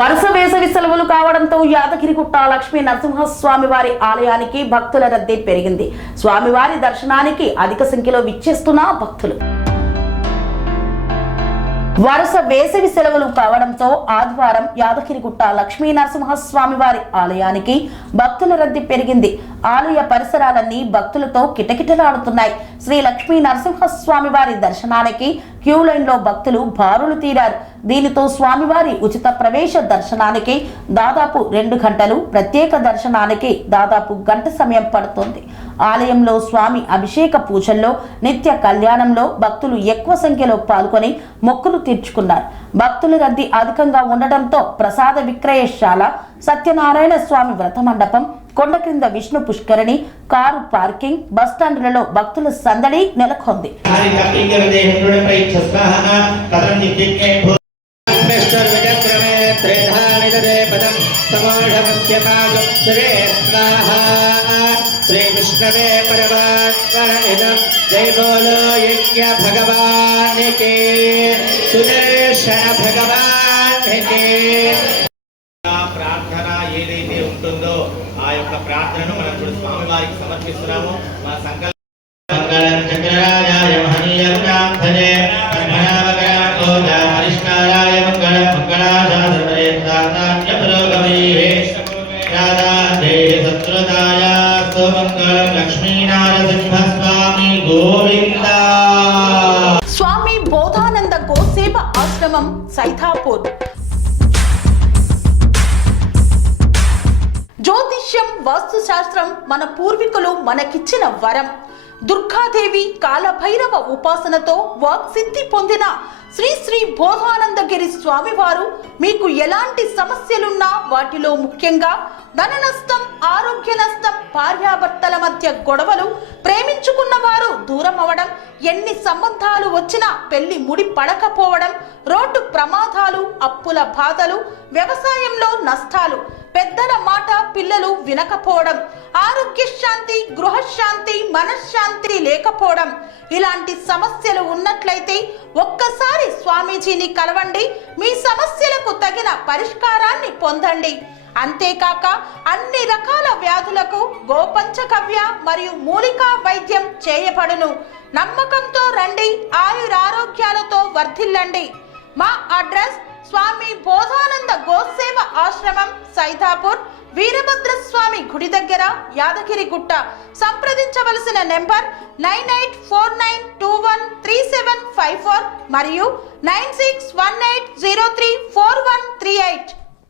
వరుస వేసవి సెలవులు కావడంతో యాదగిరిగుట్ట లక్ష్మీ నరసింహస్వామి వారి ఆలయానికి భక్తుల రద్దీ పెరిగింది. స్వామివారి దర్శనానికి అధిక సంఖ్యలో విచ్చేస్తున్న భక్తులు. వరుస వేసవి సెలవులు కావడంతో ఆదివారం యాదగిరిగుట్ట లక్ష్మీ నరసింహస్వామి వారి ఆలయానికి భక్తుల రద్దీ పెరిగింది. ఆలయ పరిసరాలన్నీ భక్తులతో కిటకిటలాడుతున్నాయి. శ్రీ లక్ష్మీ నరసింహస్వామి వారి దర్శనానికి క్యూ లైన్ లో భక్తులు బారులు తీరారు. దీనితో స్వామివారి ఉచిత ప్రవేశ దర్శనానికి దాదాపు 2 గంటలు, ప్రత్యేక దర్శనానికి దాదాపు గంట సమయం పడుతోంది. ఆలయంలో స్వామి అభిషేక పూజల్లో, నిత్య కళ్యాణంలో భక్తులు ఎక్కువ సంఖ్యలో పాల్గొని మొక్కులు తీర్చుకున్నారు. భక్తుల రద్దీ అధికంగా ఉండటంతో ప్రసాద విక్రయశాల, సత్యనారాయణ స్వామి వ్రత మండపం, కొండ క్రింద విష్ణు పుష్కరిణి, కారు పార్కింగ్, బస్టాండ్లలో భక్తుల సందడి నెలకొంది. श्री विष्णवे परमात्मने जय बोलो यज्ञ भगवान के सुदर्शन भगवान के ప్రార్థన ఏదైతే ఉంటుందో ఆ యొక్క ప్రార్థనను మనం ఇప్పుడు స్వామివారికి సమర్పిస్తున్నాము. మా సంకల్పం చక్రరాజాయ మహనీయగుణాంధనే పరిష్కారాయ మంగళ మంగళాశాసనమే సాధాన్య పురోగమయే రాధా జయ సత్రదాయ మంగళం లక్ష్మీ నరసింహస్వామి గోవింద. స్వామి బోధానంద గోసేవ ఆశ్రమం, సైథాపూర్. జ్యోతిష్యం, వాస్తుశాస్త్రం మన పూర్వీకులు మనకిచ్చిన వరం. దుర్గాదేవి, కాలభైరవ ఉపాసనతో వాక్సిద్ధి పొందిన శ్రీ శ్రీ బోధానందగిరి స్వామివారు మీకు ఎలాంటి సమస్యలున్నా, వాటిలో ముఖ్యంగా ధన నష్టం, ఆరోగ్య నష్టం, భార్యాభర్తల మధ్య గొడవలు, ప్రేమించుకున్న వారు దూరం అవడం, ఎన్ని సంబంధాలు వచ్చినా పెళ్లి ముడి పడకపోవడం, రోడ్డు ప్రమాదాలు, అప్పుల బాధలు, వ్యవసాయంలో నష్టాలు, పెద్దల మాట పిల్లలు వినకపోవడం, ఆరోగ్య శాంతి, గృహశాంతి, మనశ్శాంతి లేకపోవడం, ఇలాంటి సమస్యలు ఉన్నట్లయితే ఒక్కసారి స్వామీజీని కలవండి. మీ సమస్యలకు తగిన పరిష్కారాన్ని పొందండి. అంతేకాక అన్ని రకాల వ్యాధులకు గోపంచకవ్య మరియు మూలికా వైద్యం చేయబడును. నమ్మకంతో రండి, ఆయురారోగ్యాలతో వర్ధిల్లండి. మా అడ్రస్ స్వామి బోధానంద గోసేవ ఆశ్రమం, సైథాపూర్, వీరభద్రస్వామి గుడి దగ్గర, యాదగిరిగుట్ట. సంప్రదించవలసిన నెంబర్ 9849213754 మరియు 9618034138.